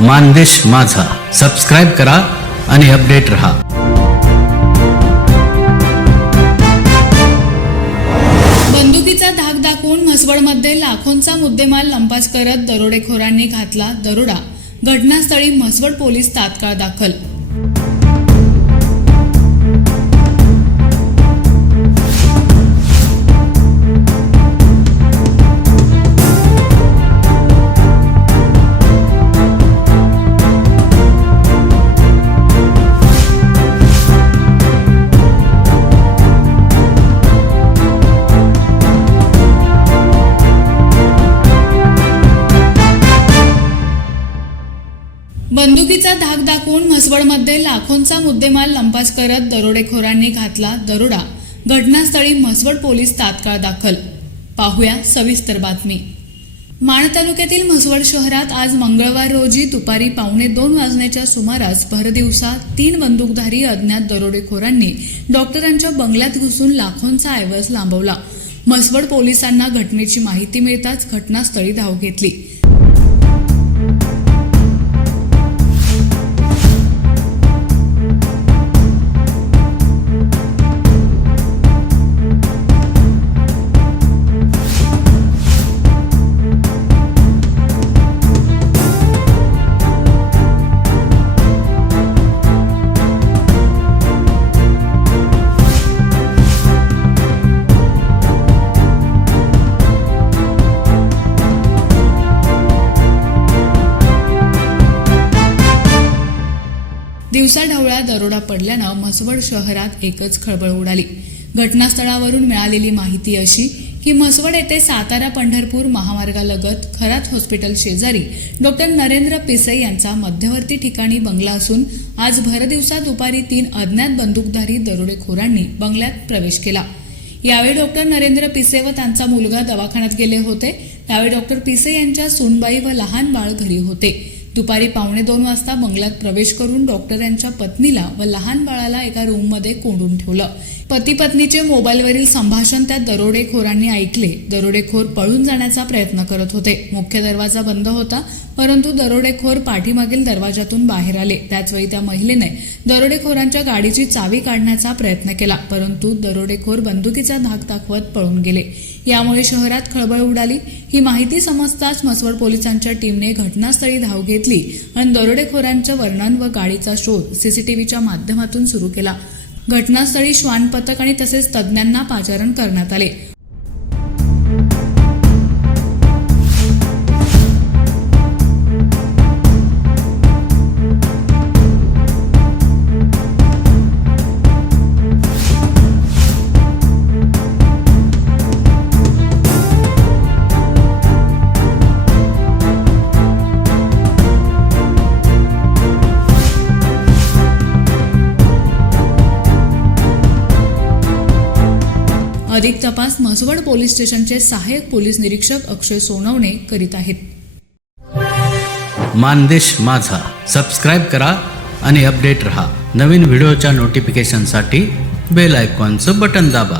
मानदेश माझा. सबस्क्राईब करा आणि अपडेट रहा. बंदुकीचा धाक दाखवून म्हसवडमध्ये लाखोंचा मुद्देमाल लंपास करत दरोडेखोरांनी घातला दरोडा. घटनास्थळी म्हसवड पोलीस तात्काळ दाखल. बंदुकीचा धाक दाखवून म्हसवडमध्ये लाखोंचा मुद्देमाल लंपास करत दरोडेखोरांनी घातला दरोडा. घटनास्थळी म्हसवड पोलीस तात्काळ दाखल. पाहूया सविस्तर बातमी. माण तालुक्यातील म्हसवड शहरात आज मंगळवार रोजी दुपारी पावणे दोन वाजण्याच्या सुमारास भरदिवसा तीन बंदूकधारी अज्ञात दरोडेखोरांनी डॉक्टरांच्या बंगल्यात घुसून लाखोंचा ऐवज लांबवला. म्हसवड पोलिसांना घटनेची माहिती मिळताच घटनास्थळी धाव घेतली. दिवसाढवळ्या दरोडा पडल्यानं म्हसवड शहरात एकच खळबळ उडाली. घटनास्थळावरून मिळालेली माहिती अशी की म्हसवड येथे सातारा पंढरपूर महामार्गालगत खरात हॉस्पिटल शेजारी डॉक्टर नरेंद्र पिसे यांचा मध्यवर्ती ठिकाणी बंगला असून आज भरदिवसा दुपारी तीन अज्ञात बंदूकधारी दरोडेखोरांनी बंगल्यात प्रवेश केला. यावेळी डॉक्टर नरेंद्र पिसे व त्यांचा मुलगा दवाखान्यात गेले होते. त्यावेळी डॉक्टर पिसे यांच्या सुनबाई व लहान बाळ घरी होते. दुपारी पावणे दोन वाजता बंगल्यात प्रवेश करून डॉक्टर यांच्या पत्नीला व लहान बाळाला एका रूममध्ये कोंडून ठेवलं. पती पत्नीचे मोबाईलवरील संभाषण त्या दरोडेखोरांनी ऐकले. दरोडेखोर पळून जाण्याचा प्रयत्न करत होते. मुख्य दरवाजा बंद होता परंतु दरोडेखोर पाठीमागील दरवाजातून बाहेर आले. त्याचवेळी त्या महिलेने दरोडेखोरांच्या गाडीची चावी काढण्याचा प्रयत्न केला परंतु दरोडेखोर बंदुकीचा धाक दाखवत पळून गेले. यामुळे शहरात खळबळ उडाली. ही माहिती समजताच मसवड पोलिसांच्या टीमने घटनास्थळी धाव घेतली आणि दरोडेखोरांचं वर्णन व गाडीचा शोध सीसीटीव्हीच्या माध्यमातून सुरू केला. घटनास्थळी श्वान पथक आणि तसेच तज्ज्ञांना पाचारण करण्यात आले. अधिक तपास म्हसवड पोलीस स्टेशनचे सहाय्यक पोलीस निरीक्षक अक्षय सोनवणे करीत आहेत. मानदेश माझा. सबस्क्राईब करा आणि अपडेट रहा. नवीन व्हिडिओच्या नोटिफिकेशनसाठी बेल आयकॉनचं बटन दाबा.